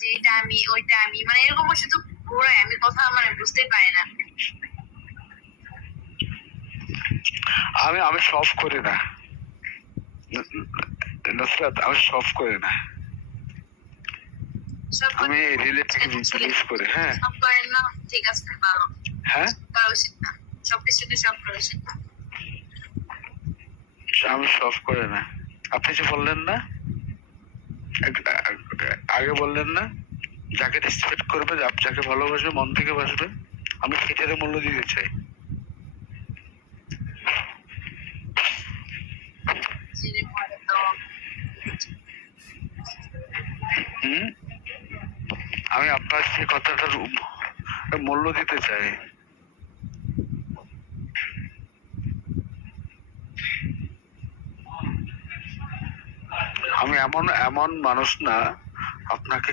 যে এটা আমি ওইটা আমি, মানে এরকম শুধু ঘোরায়, আমি কথা মানে বুঝতে পারি না। আমি আমি সব করি না নুসরাত, আমি সব করি না, আমি রিলেটিভ বিলিভ করি। হ্যাঁ সব করেন না, ঠিক আছে, ভালো। হ্যাঁ করা উচিত না, সবকিছুতে সব করা উচিত না। আমি সব করি না। আপনি যে বললেন না আগে, বললেন না যাকে রেসপেক্ট করবে, যাকে ভালোবাসবে, মন থেকে বাসবে, আমি সেটারে মূল্য দিতে চাই। হম, আমি আপনার সেই কথাটার মূল্য দিতে চাই। আমি এমন এমন মানুষ না আপনাকে